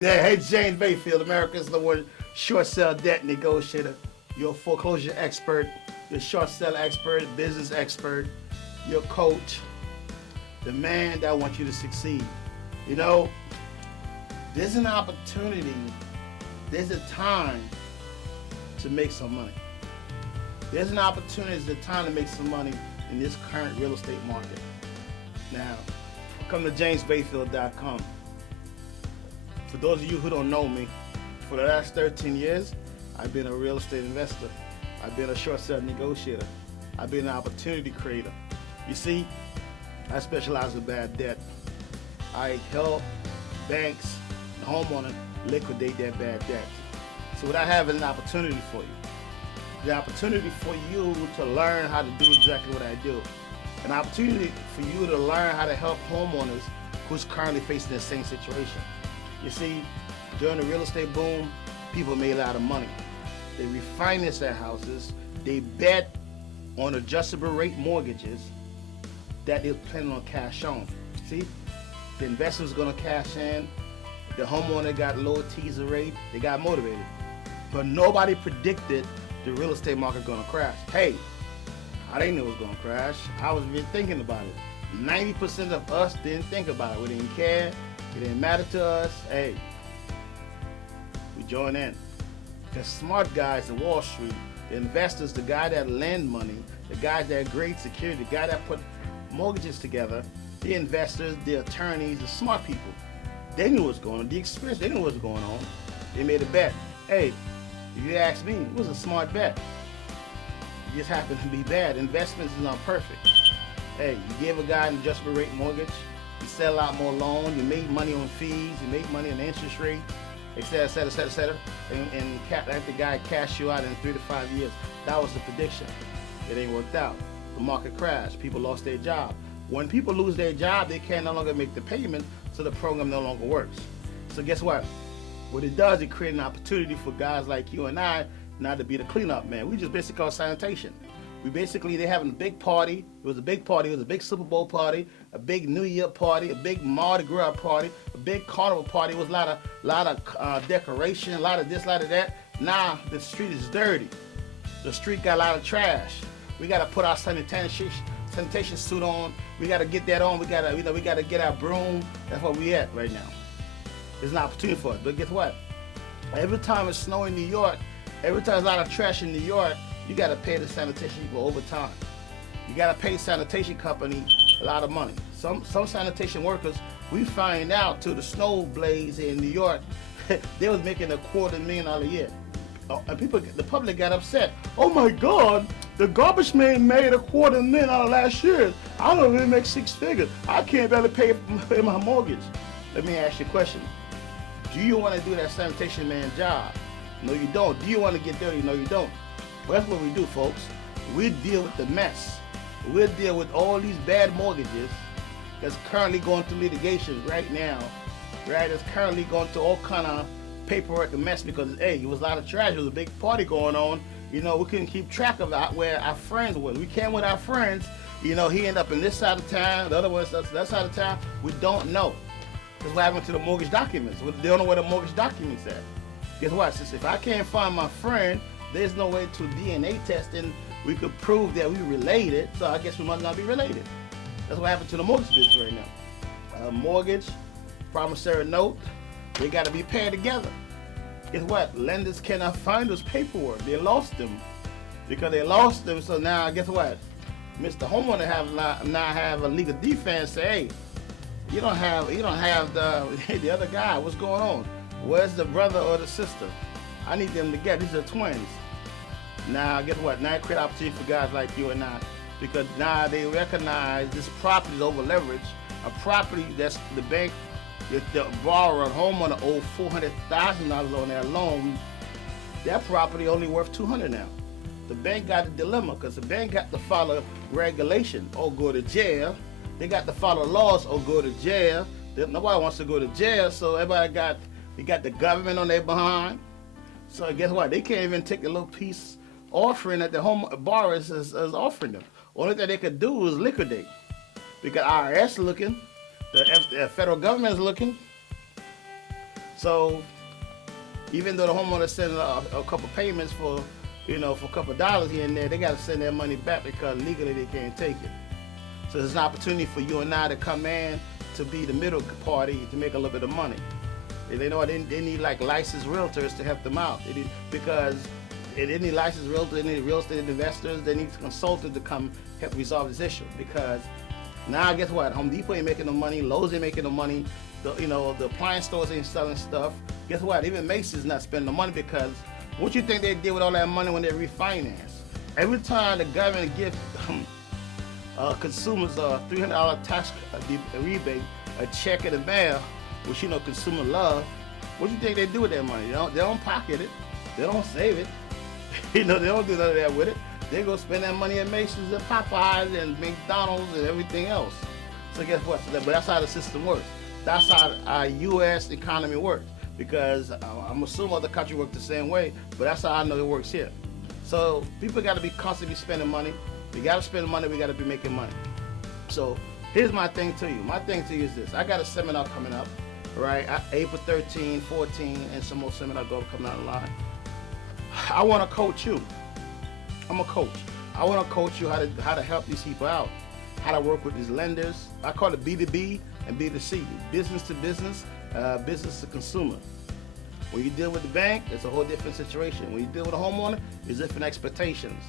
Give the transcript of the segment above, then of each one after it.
Yeah, hey, James Bayfield, America's the one short sale debt negotiator, your foreclosure expert, your short sale expert, business expert, your coach, the man that wants you to succeed. You know, there's an opportunity, there's a time to make some money. There's an opportunity, there's a time to make some money in this current real estate market. Now, come to jamesbayfield.com. For those of you who don't know me, for the last 13 years, I've been a real estate investor. I've been a short sale negotiator. I've been an opportunity creator. You see, I specialize in bad debt. I help banks and homeowners liquidate their bad debt. So what I have is an opportunity for you. The opportunity for you to learn how to do exactly what I do. An opportunity for you to learn how to help homeowners who's currently facing the same situation. You see, during the real estate boom, people made a lot of money. They refinanced their houses. They bet on adjustable rate mortgages that they're planning on cash on. See, the investor's gonna cash in. The homeowner got lower teaser rate. They got motivated. But nobody predicted the real estate market gonna crash. Hey, I didn't know it was gonna crash. I was really thinking about it. 90% of us didn't think about it. We didn't care. It didn't matter to us. Hey, we join in. The smart guys in Wall Street, the investors, the guy that lend money, the guys that grade security, the guy that put mortgages together, the investors, the attorneys, the smart people, they knew what's going on. The experience, they knew what's going on. They made a bet. Hey, if you ask me, it was a smart bet. It just happened to be bad. Investments is not perfect. Hey, you give a guy an adjustable rate mortgage, you sell out more loans, you make money on fees, you make money on interest rate, et cetera, et cetera, et cetera, et cetera. And let the guy cash you out in 3 to 5 years. That was the prediction. It ain't worked out. The market crashed. People lost their job. When people lose their job, they can no longer make the payment, so the program no longer works. So guess what? What it does, it creates an opportunity for guys like you and I not to be the cleanup man. We just basically call sanitation. They having a big party. It was a big party. It was a big Super Bowl party, a big New Year party, a big Mardi Gras party, a big carnival party. It was a lot of decoration, a lot of this, a lot of that. Now the street is dirty. The street got a lot of trash. We got to put our sanitation suit on. We got to get that on. We got to get our broom. That's where we at right now. There's an opportunity for it. But guess what? Every time it's snowing in New York, every time there's a lot of trash in New York, you got to pay the sanitation people overtime. You got to pay the sanitation company a lot of money. Some sanitation workers, we find out to the snow blaze in New York, they was making $250,000 a year. And the public got upset. Oh my God, the garbage man made $250,000 last year. I don't even make 6 figures. I can't barely pay my mortgage. Let me ask you a question. Do you want to do that sanitation man job? No, you don't. Do you want to get dirty? No, you don't. Well, that's what we do, folks. We deal with the mess. We deal with all these bad mortgages that's currently going through litigation right now. Right? It's currently going through all kind of paperwork and mess because, hey, it was a lot of trash. There was a big party going on. You know, we couldn't keep track of where our friends were. We came with our friends. You know, he ended up in this side of town, the other one's that side of town. We don't know. That's what happened to the mortgage documents. They don't know where the mortgage documents at. Guess what? Since if I can't find my friend, there's no way to DNA testing we could prove that we related, so I guess we must not be related. That's what happened to the mortgage business right now. Mortgage, promissory note, they got to be paired together. Guess what? Lenders cannot find those paperwork. They lost them. Because they lost them, so now guess what? Mr. Homeowner now have a legal defense say, hey, you don't have the other guy. What's going on? Where's the brother or the sister? I need them together. These are twins. Now, guess what? Now it creates opportunity for guys like you and I, because now they recognize this property is over leveraged. A property that's the bank, the borrower, homeowner owed $400,000 on their loan. That property only worth $200 now. The bank got a dilemma because the bank got to follow regulation or go to jail. They got to follow laws or go to jail. Nobody wants to go to jail, so everybody got the government on their behind. So guess what? They can't even take a little piece offering that the home borrowers is offering them. Only thing they could do is liquidate. Because IRS is looking, the federal government is looking. So even though the homeowner sends a couple payments for, for a couple of dollars here and there, they got to send their money back because legally they can't take it. So there's an opportunity for you and I to come in to be the middle party to make a little bit of money. They know they need like licensed realtors to help them out. Because they need licensed realtors, they need real estate investors, they need consultants to come help resolve this issue. Because now guess what? Home Depot ain't making no money, Lowe's ain't making no money, the appliance stores ain't selling stuff. Guess what? Even Macy's not spending the money because what you think they did with all that money when they refinance? Every time the government gives consumers a $300 tax rebate, a check in the mail, which consumer love, what do you think they do with that money? They don't pocket it, they don't save it, they don't do none of that with it. They go spend that money at Macy's and Popeyes and McDonald's and everything else. So guess what? But that's how the system works. That's how our U.S. economy works. Because I'm assuming other countries work the same way, but that's how I know it works here. So people got to be constantly spending money. We got to spend money. We got to be making money. So here's my thing to you. My thing to you is this. I got a seminar coming up, right? April 13, 14, and some more seminars coming out online. I want to coach you. I'm a coach. I want to coach you how to help these people out, how to work with these lenders. I call it B2B and B2C, business to business, business to consumer. When you deal with the bank, it's a whole different situation. When you deal with a homeowner, there's different expectations.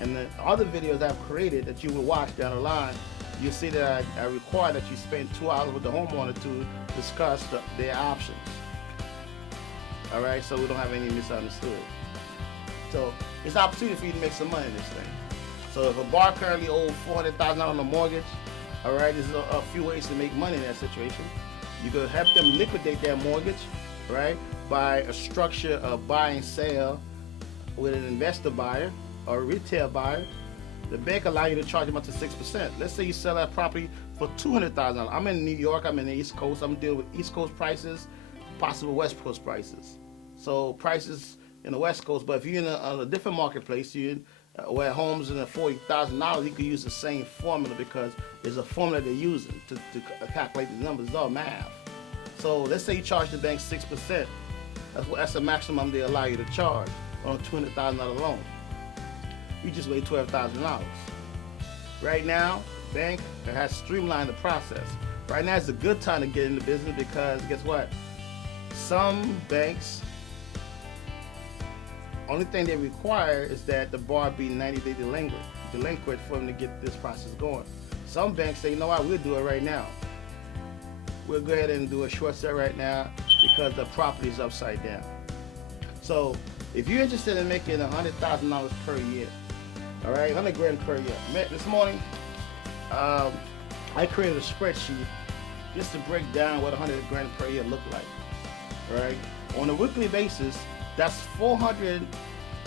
And the other videos I've created that you will watch down the line, you'll see that I require that you spend 2 hours with the homeowner to discuss their options. All right, so we don't have any misunderstood. So it's an opportunity for you to make some money in this thing. So if a bar currently owes $400,000 on a mortgage, all right, there's a few ways to make money in that situation. You could help them liquidate their mortgage, right, by a structure of buy and sell with an investor buyer or a retail buyer. The bank allows you to charge them up to 6%. Let's say you sell that property for $200,000. I'm in New York, I'm in the East Coast, I'm dealing with East Coast prices, possible West Coast prices. So prices in the West Coast, but if you're in a different marketplace, where homes in the $40,000, you could use the same formula because there's a formula they're using to calculate the numbers. It's all math. So let's say you charge the bank 6%. That's the maximum they allow you to charge on a $200,000 loan. You just made $12,000. Right now, the bank has streamlined the process. Right now, it's a good time to get into business because guess what? Some banks, only thing they require is that the bar be 90-day delinquent for them to get this process going. Some banks say, you know what, we'll do it right now. We'll go ahead and do a short sale right now because the property is upside down. So if you're interested in making $100,000 per year, all right, $100,000 per year. This morning, I created a spreadsheet just to break down what $100,000 per year look like. All right, on a weekly basis, that's $400.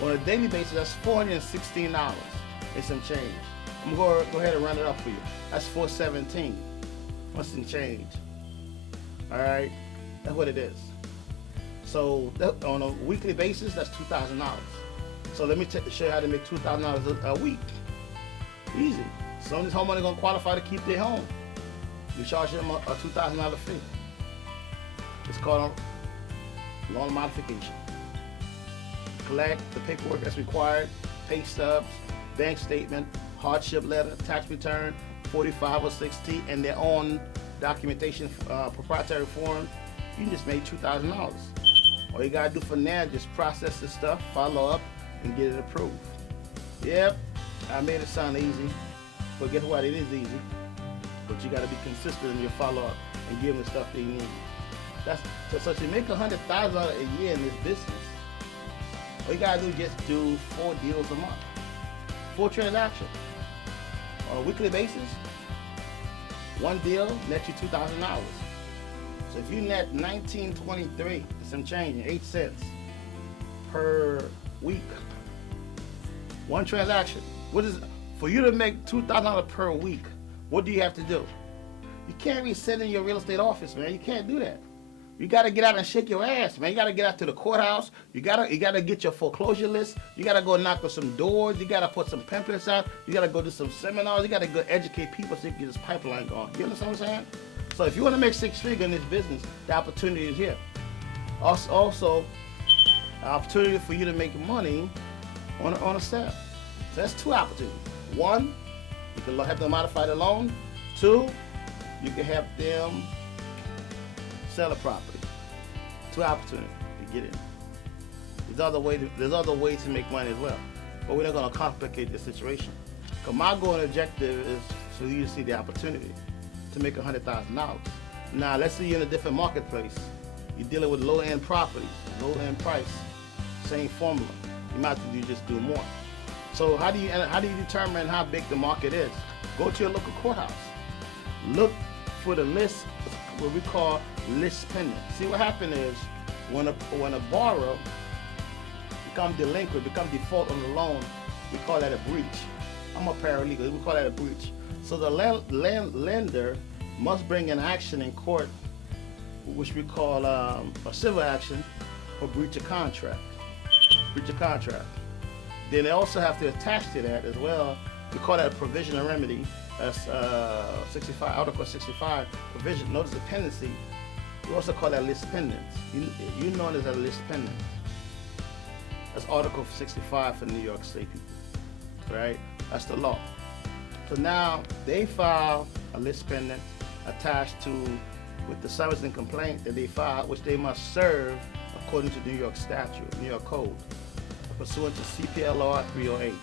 On a daily basis, that's $416 and some change. I'm going to go ahead and run it up for you. That's $417. What's some change? All right, that's what it is. So on a weekly basis, that's $2,000. So let me show you how to make $2,000 a week. Easy. Some of these homeowners are going to qualify to keep their home. You charge them a $2,000 fee. It's called a loan modification. Collect the paperwork that's required, pay stubs, bank statement, hardship letter, tax return, 4506T, and their own documentation, proprietary form. You just made $2,000. All you gotta do from there, just process this stuff, follow up, and get it approved. Yep, I made it sound easy, but guess what? It is easy. But you gotta be consistent in your follow-up and give them the stuff they need. So to make $100,000 a year in this business, all you gotta do is just do 4 deals a month, 4 transactions on a weekly basis. 1 deal nets you $2,000. So if you net $19.23 and some change, 8 cents per week, 1 transaction. For you to make $2,000 per week? What do you have to do? You can't be sitting in your real estate office, man. You can't do that. You got to get out and shake your ass, man. You got to get out to the courthouse. You got to get your foreclosure list. You got to go knock on some doors. You got to put some pamphlets out. You got to go to some seminars. You got to go educate people so you can get this pipeline going. You understand what I'm saying? So if you want to make six figures in this business, the opportunity is here. Also, an opportunity for you to make money on a sale. So that's two opportunities. One, you can have them modify the loan. Two, you can have them sell a property. Two opportunities to get in. There's other ways to make money as well, but we're not going to complicate the situation. Because my goal and objective is for you to see the opportunity to make $100,000. Now, let's say you're in a different marketplace. You're dealing with low-end properties, low-end price, same formula. You might have to just do more. So how do you determine how big the market is? Go to your local courthouse. Look for the list, what we call list pending. See, what happened is when a borrower become delinquent, become default on the loan, we call that a breach. I'm a paralegal. We call that a breach. So the lender must bring an action in court, which we call a civil action for breach of contract. Breach of contract. Then they also have to attach to that as well. We call that a provisional remedy. That's 65, Article 65 provision. Notice the pendency. We also call that list pendants. You know it as a list pendant. That's Article 65 for New York State people, right? That's the law. So now they file a list pendant attached to with the summons and complaint that they file, which they must serve according to New York statute, New York code, pursuant to CPLR 308.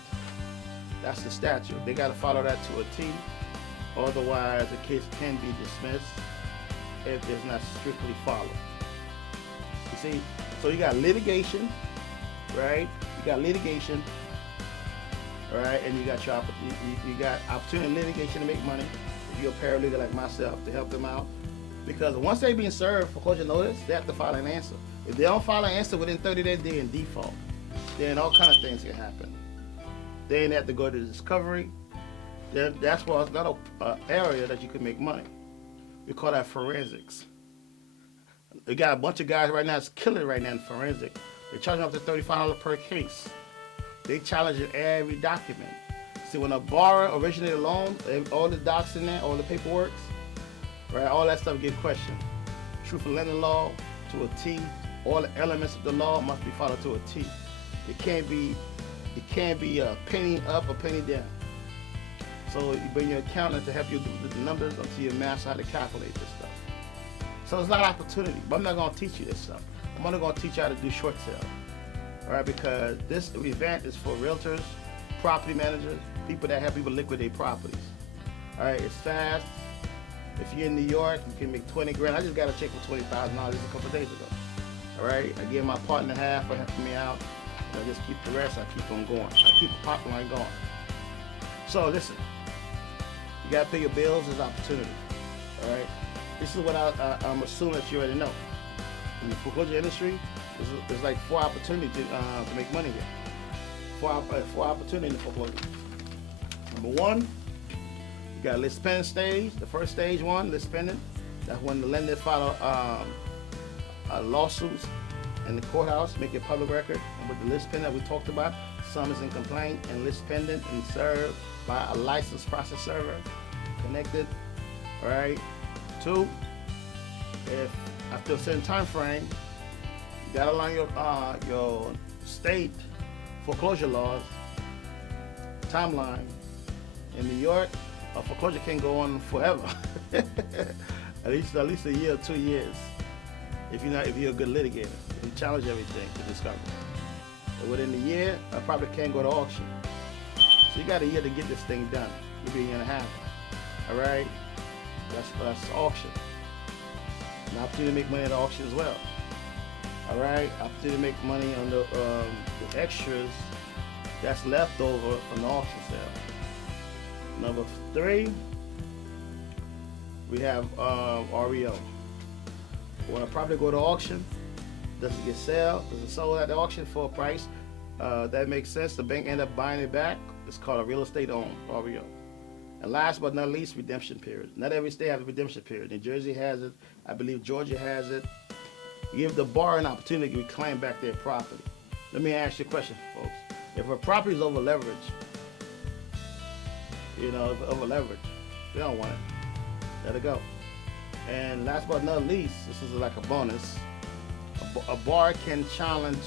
That's the statute. They got to follow that to a T. Otherwise, the case can be dismissed if it's not strictly followed. You see, so you got litigation, right? You got litigation, right? And you got you got opportunity in litigation to make money. If you're a paralegal like myself, to help them out, because once they've been served foreclosure notice, they have to file an answer. If they don't file an answer within 30 days, they're in default. Then all kind of things can happen. Then they have to go to discovery. Then that's why it's not an area that you can make money. We call that forensics. We got a bunch of guys right now that's killing it right now in forensic. They're charging up to $35 per case. They challenging every document. See, when a borrower originated a loan, all the docs in there, all the paperwork, right, all that stuff get questioned. Truth in lending law to a T. All the elements of the law must be followed to a T. It can't be a penny up or penny down. So you bring your accountant to help you do the numbers until you master how to calculate this stuff. So there's a lot of opportunity, but I'm not going to teach you this stuff. I'm only going to teach you how to do short sale. All right, because this event is for realtors, property managers, people that help people liquidate properties. All right, it's fast. If you're in New York, you can make 20 grand. I just got a check for $20,000 a couple of days ago. All right, I give my partner half for helping me out. I just keep the rest. I keep on going. I keep the pipeline going. So listen, you gotta pay your bills as opportunity. All right, this is what I'm assuming that you already know. In the foreclosure industry, there's like 4 opportunities to make money here. 4 opportunities in the foreclosure. Number 1, you got list pending stage. The first stage 1, list pending. That's when the lender file lawsuits in the courthouse, make it public record. And with the list pending that we talked about, summons and complaint, and list pending and served by a licensed process server connected. All right. 2, if after a certain time frame, you gotta learn your state foreclosure laws timeline. In New York, a foreclosure can go on forever, at least a year or 2 years. If you're a good litigator, if you challenge everything to discover. But within a year, I probably can't go to auction. So you got a year to get this thing done. Maybe a year and a half. All right, that's auction. An opportunity to make money at auction as well. All right, opportunity to make money on the extras that's left over from the auction sale. Number 3, we have REO. When a property go to auction, doesn't get doesn't sold at the auction for a price that makes sense, the bank end up buying it back. It's called a real estate owned REO. And last but not least, redemption period. Not every state has a redemption period. New Jersey has it. I believe Georgia has it. You give the borrower an opportunity to reclaim back their property. Let me ask you a question, folks. If a property is over leveraged, if over leveraged, they don't want it. Let it go. And last but not least, this is like a bonus. A bar can challenge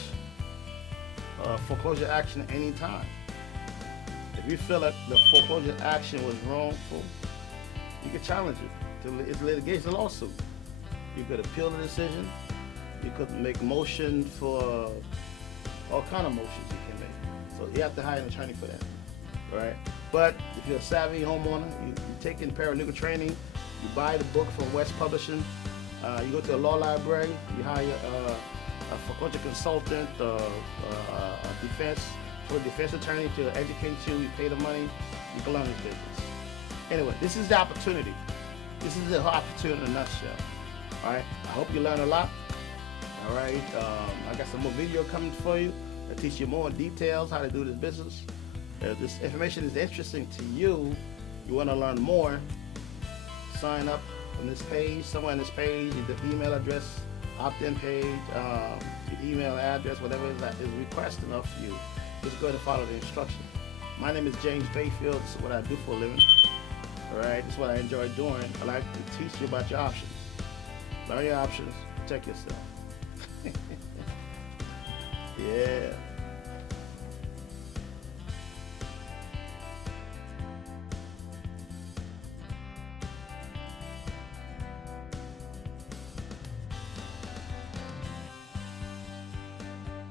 foreclosure action anytime. If you feel like the foreclosure action was wrongful, you can challenge it. It's litigation lawsuit. You could appeal the decision. You could make motion for all kind of motions you can make. So you have to hire an attorney for that. All right. But if you're a savvy homeowner, you take in paralegal training, you buy the book from West Publishing, you go to a law library, you hire a foreclosure consultant, a defense attorney to educate you, you pay the money, you can learn the business. Anyway, this is the opportunity. This is the opportunity in a nutshell. All right. I hope you learn a lot. All right. I got some more video coming for you that teach you more details how to do this business. If this information is interesting to you, you want to learn more, sign up on this page. Somewhere on this page, the email address, opt-in page, your email address, whatever is requested of you. Just go ahead and follow the instructions. My name is James Bayfield. This is what I do for a living. All right, this is what I enjoy doing. I like to teach you about your options. Learn your options, protect yourself. Yeah.